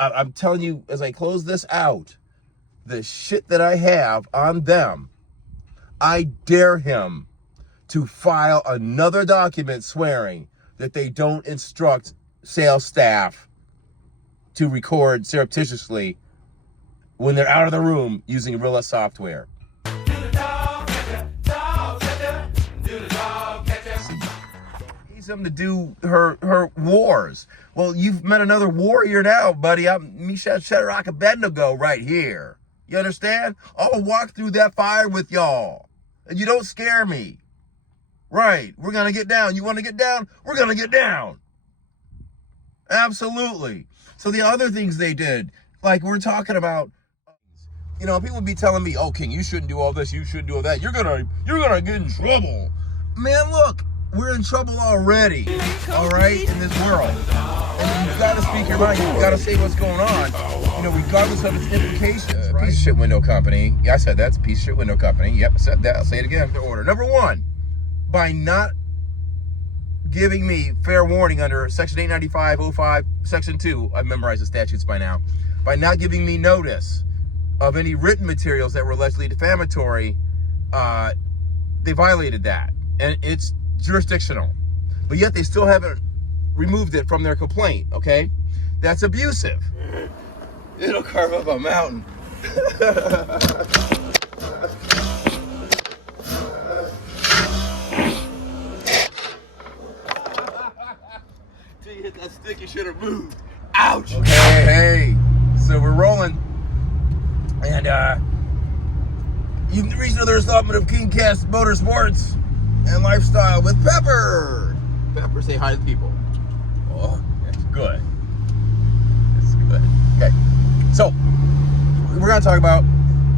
I'm telling you, as I close this out, the shit that I have on them, I dare him to file another document swearing that they don't instruct sales staff to record surreptitiously when they're out of the room using Real software. Needs them to do her wars. Well, you've met another warrior now, buddy. I'm Misha Shadrach Abednego right here. You understand? I'll walk through that fire with y'all. And you don't scare me. Right. We're going to get down. You want to get down? We're going to get down. Absolutely. So the other things they did, like we're talking about, you know, people would be telling me, oh, King, you shouldn't do all this. You shouldn't do all that. You're gonna get in trouble. Man, look, we're in trouble already. All right, in this world. And you've got to speak your mind. You've got to say what's going on. You know, regardless of its implications. Right? Piece of shit window company. Yeah, I said that's a piece of shit window company. Yep, I said that. I'll say it again. Order. Number one, by not giving me fair warning under Section 895.05, Section 2, I've memorized the statutes by now, by not giving me notice of any written materials that were allegedly defamatory, they violated that. And it's jurisdictional. But yet they still haven't removed it from their complaint, okay? That's abusive. It'll carve up a mountain. Till you hit that stick, you should have moved. Ouch! Okay, hey. So we're rolling. And you've reached another installment of KingCast Motorsports and Lifestyle with Pepper. Pepper, say hi to the people. Oh, that's good. That's good. Okay. So, we're going to talk about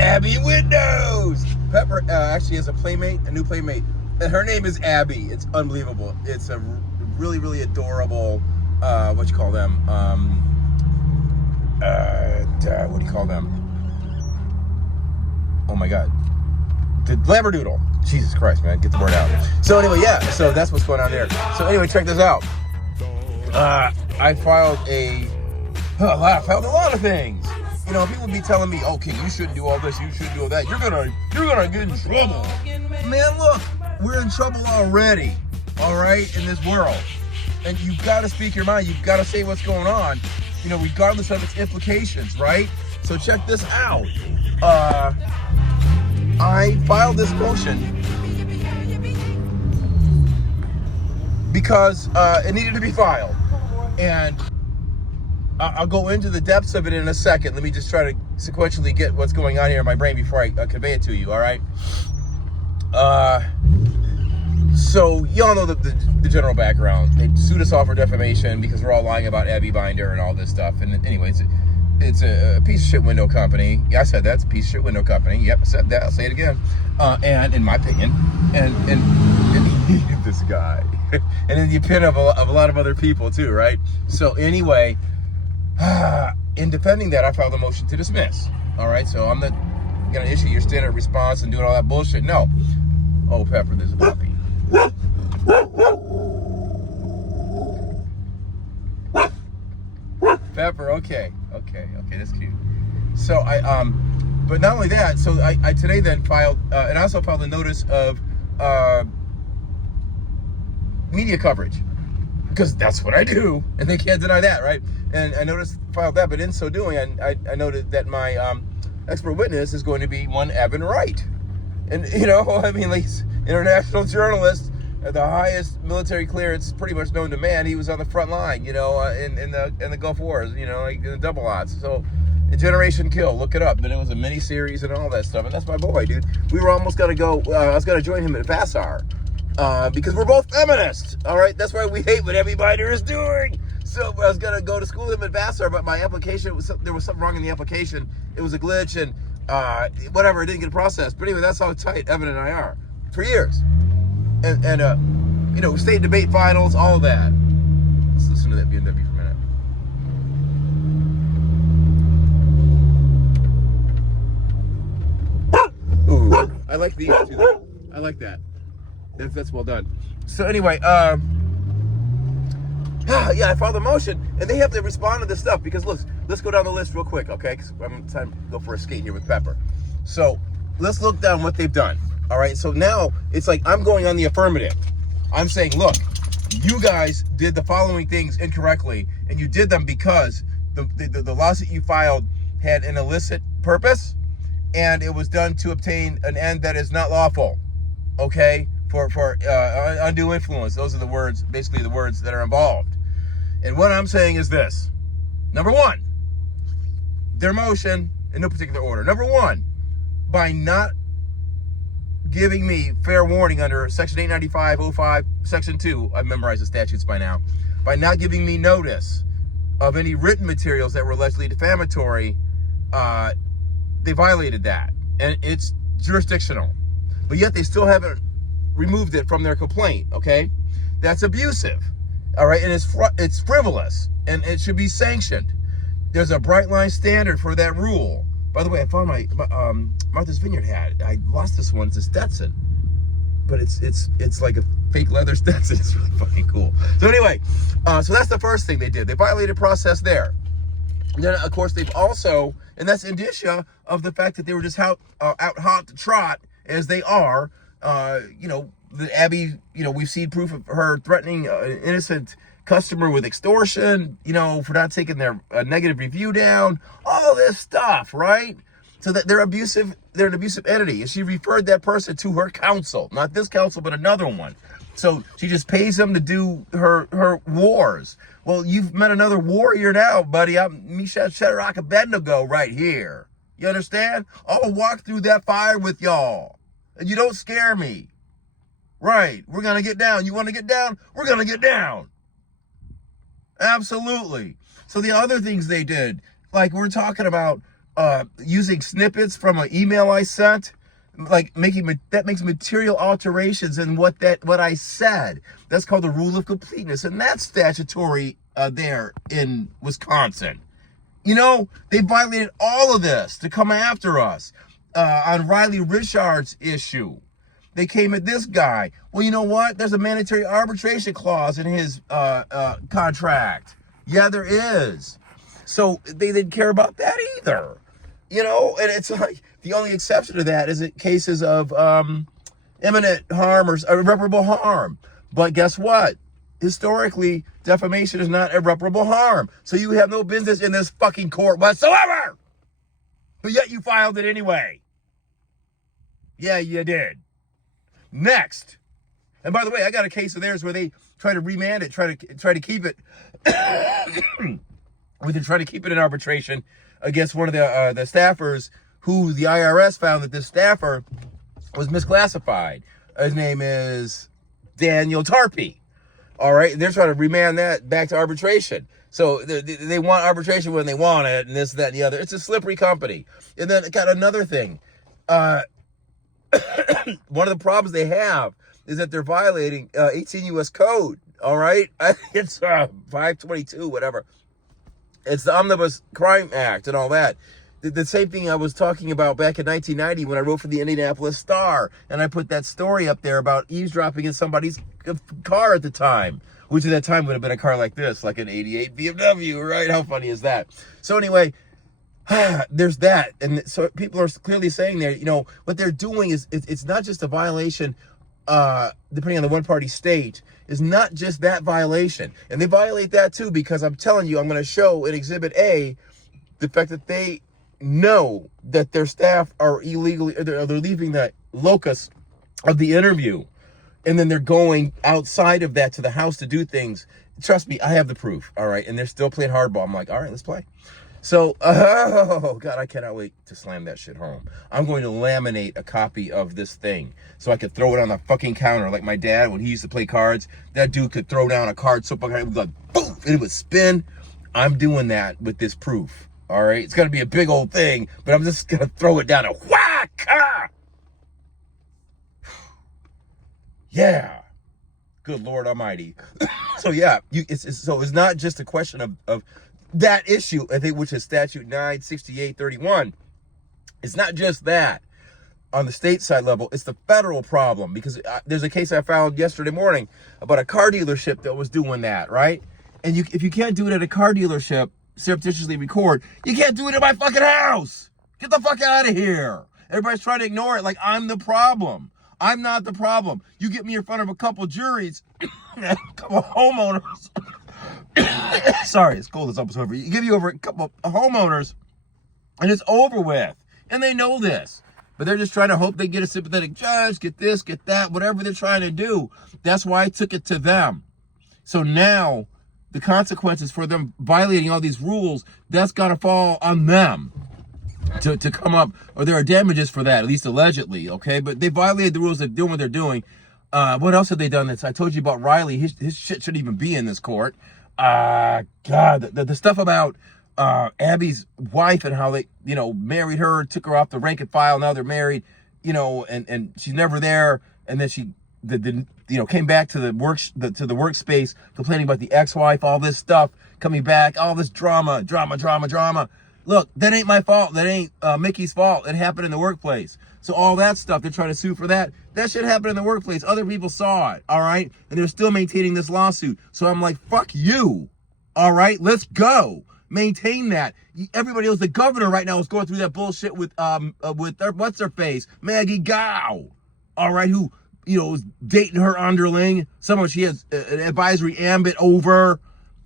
Abby Windows. Pepper actually has a playmate, a new playmate. And her name is Abby. It's unbelievable. It's a really, really adorable, what you call them? What do you call them? Oh my God. The Labradoodle. Jesus Christ, man. Get the word out. So anyway, yeah. So that's what's going on there. So anyway, check this out. I filed a lot of things. You know, people would be telling me, okay, you shouldn't do all this, you shouldn't do all that. You're gonna get in trouble. Man, look, we're in trouble already. All right, in this world. And you've got to speak your mind. You've got to say what's going on, you know, regardless of its implications, right? So check this out. I filed this motion because it needed to be filed. And I'll go into the depths of it in a second. Let me just try to sequentially get what's going on here in my brain before I convey it to you, all right? So y'all know the general background. They sued us all for defamation because we're all lying about Abby Binder and all this stuff. And anyways, it's a piece of shit window company. Yeah, I said that's a piece of shit window company. Yep, I said that. I'll say it again. And in my opinion, and this guy, and in the opinion of a lot of other people too, right? So anyway, in defending that, I filed a motion to dismiss. All right, so I'm not gonna issue your standard response and doing all that bullshit. No. Oh, Pepper, there's a puppy. Pepper, okay, that's cute. So but not only that, so I today then filed, and I also filed a notice of media coverage, because that's what I do, and they can't deny that, right? And I filed that, but in so doing, I noted that my expert witness is going to be one Evan Wright, and you know, I mean, like, international journalist at the highest military clearance pretty much known to man. He was on the front line, you know, in the Gulf Wars, you know, like in the double odds. So, Generation Kill, look it up. And it was a mini series and all that stuff. And that's my boy, dude. We were almost gonna go. I was gonna join him at Vassar because we're both feminists. All right, that's why we hate what Abby Binder is doing. So I was gonna go to school with him at Vassar, but my application there was something wrong in the application. It was a glitch, and whatever, it didn't get processed. But anyway, that's how tight Evan and I are for years. And you know, state debate finals, all of that. Let's listen to that BMW for a minute. Ooh, I like these too. I like that. That's well done. So anyway, yeah, I filed a motion, and they have to respond to this stuff because let's go down the list real quick, okay? Because I'm time to go for a skate here with Pepper. So let's look down what they've done. All right. So now it's like I'm going on the affirmative. I'm saying, look, you guys did the following things incorrectly, and you did them because the lawsuit you filed had an illicit purpose, and it was done to obtain an end that is not lawful. Okay, for undue influence. Those are the words, basically the words that are involved. And what I'm saying is this: number one, their motion in no particular order. Number one, by not giving me fair warning under Section 895.05, Section 2, I've memorized the statutes by now, by not giving me notice of any written materials that were allegedly defamatory, they violated that. And it's jurisdictional. But yet they still haven't removed it from their complaint, okay? That's abusive, all right? And it's frivolous, and it should be sanctioned. There's a bright line standard for that rule. By the way, I found my Martha's Vineyard hat. I lost this one. It's a Stetson, but it's like a fake leather Stetson. It's really fucking cool. So anyway, so that's the first thing they did. They violated process there. And then of course they've also, and that's indicia of the fact that they were just out hot to trot as they are. The Abby, we've seen proof of her threatening an innocent customer with extortion, for not taking their negative review down, all this stuff, right? So that they're an abusive entity. And she referred that person to her counsel, not this counsel, but another one. So she just pays them to do her wars. Well, you've met another warrior now, buddy. I'm Meshach, Shadrach, Abednego right here. You understand? I'll walk through that fire with y'all. And you don't scare me. Right. We're going to get down. You want to get down? We're going to get down. Absolutely. So the other things they did, like we're talking about using snippets from an email I sent, like that makes material alterations in what I said. That's called the rule of completeness, and that's statutory there in Wisconsin. They violated all of this to come after us on Riley Richard's issue. They came at this guy. Well, you know what? There's a mandatory arbitration clause in his contract. Yeah, there is. So they didn't care about that either. And it's like the only exception to that is in cases of imminent harm or irreparable harm. But guess what? Historically, defamation is not irreparable harm. So you have no business in this fucking court whatsoever. But yet you filed it anyway. Yeah, you did. Next. And by the way, I got a case of theirs where they try to remand it, try to keep it we can try to keep it in arbitration against one of the staffers who the IRS found that this staffer was misclassified. His name is Daniel Tarpey. All right. And they're trying to remand that back to arbitration. So they want arbitration when they want it, and this, that, and the other. It's a slippery company. And then got another thing. One of the problems they have is that they're violating 18 U.S. code. All right. It's 522, whatever. It's the Omnibus Crime Act and all that. The same thing I was talking about back in 1990 when I wrote for the Indianapolis Star, and I put that story up there about eavesdropping in somebody's car at the time, which at that time would have been a car like this, like an 88 BMW, right? How funny is that? So anyway, there's that. And so people are clearly saying there, what they're doing is it's not just a violation, depending on the one-party state, is not just that violation. And they violate that too, because I'm telling you, I'm going to show in Exhibit A the fact that they know that their staff are illegally, they're leaving the locus of the interview, and then they're going outside of that to the house to do things. Trust me, I have the proof, all right? And they're still playing hardball. I'm like, all right, let's play. So, oh God, I cannot wait to slam that shit home. I'm going to laminate a copy of this thing so I could throw it on the fucking counter like my dad, when he used to play cards. That dude could throw down a card so fucking, it would go boom, and it would spin. I'm doing that with this proof, all right? It's going to be a big old thing, but I'm just going to throw it down and whack! Yeah. Good Lord Almighty. So yeah, it's not just a question of that issue, I think, which is statute 96831. It's not just that. on the state side level. It's the federal problem, because there's a case I found yesterday morning about a car dealership that was doing that, right? And if you can't do it at a car dealership, surreptitiously record, you can't do it in my fucking house. Get the fuck out of here. Everybody's trying to ignore it like I'm the problem. I'm not the problem. You get me in front of a couple juries, a couple homeowners. Sorry, it's cold. It's almost over. You give you over a couple of homeowners, and it's over with. And they know this. But they're just trying to hope they get a sympathetic judge, get this, get that, whatever they're trying to do. That's why I took it to them. So now, the consequences for them violating all these rules, that's got to fall on them to come up, or there are damages for that, at least allegedly, okay? But they violated the rules. They're doing what they're doing. What else have they done? I told you about Riley. His shit shouldn't even be in this court. God, the stuff about Abby's wife and how they, married her, took her off the rank and file. Now they're married, and she's never there. And then she, came back to the workspace complaining about the ex-wife, all this stuff coming back, all this drama. Look, that ain't my fault. That ain't Mickey's fault. It happened in the workplace. So all that stuff, they're trying to sue for that. That shit happened in the workplace. Other people saw it, all right? And they're still maintaining this lawsuit. So I'm like, fuck you, all right? Let's go. Maintain that. Everybody else, the governor right now is going through that bullshit with what's her face, Maggie Gao, all right? Who is dating her underling. Someone she has an advisory ambit over,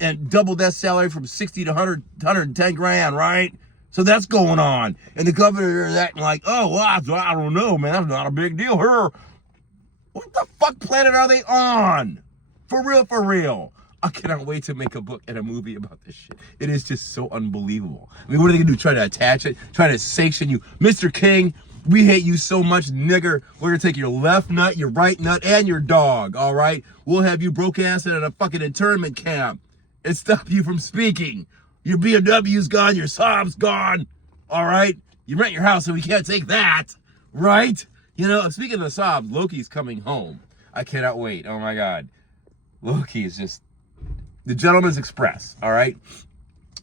and doubled that salary from 60 to 100, 110 grand, right? So that's going on. And the governor is acting like, oh, well, I don't know, man. That's not a big deal. What the fuck planet are they on? For real. I cannot wait to make a book and a movie about this shit. It is just so unbelievable. I mean, what are they going to do? Try to attach it? Try to sanction you? Mr. King, we hate you so much, nigger. We're going to take your left nut, your right nut, and your dog, all right? We'll have you broke ass in a fucking internment camp and stop you from speaking. Your BMW's gone, your Saab's gone, all right? You rent your house, so we can't take that, right? Speaking of the Saabs, Loki's coming home. I cannot wait. Oh, my God. Loki is just the Gentleman's Express, all right?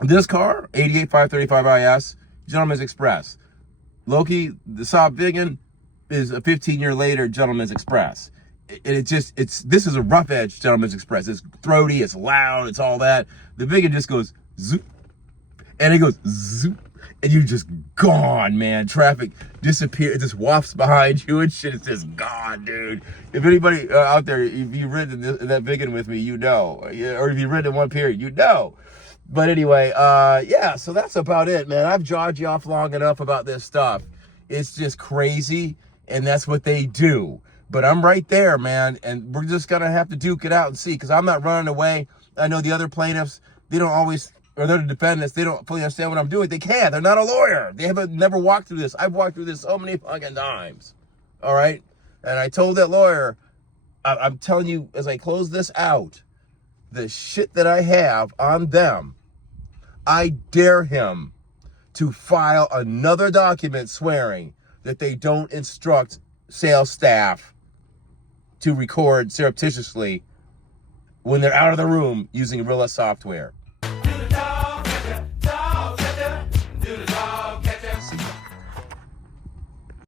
This car, 88 IS, Gentleman's Express. Loki, the Saab Vigan, is a 15-year later Gentleman's Express. This is a rough edge Gentleman's Express. It's throaty, it's loud, it's all that. The Vigan just goes zoop, and it goes zoop, and you're just gone, man. Traffic disappears, it just wafts behind you and shit. It's just gone, dude. If anybody out there, if you've ridden that Vigan with me, or if you've ridden one period, But anyway, yeah, so that's about it, man. I've jawed you off long enough about this stuff. It's just crazy, and that's what they do. But I'm right there, man, and we're just going to have to duke it out and see, because I'm not running away. I know the other plaintiffs, they're the defendants, they don't fully understand what I'm doing. They can't. They're not a lawyer. They haven't never walked through this. I've walked through this so many fucking times, all right? And I told that lawyer, I'm telling you, as I close this out, the shit that I have on them, I dare him to file another document swearing that they don't instruct sales staff to record surreptitiously when they're out of the room using Real software.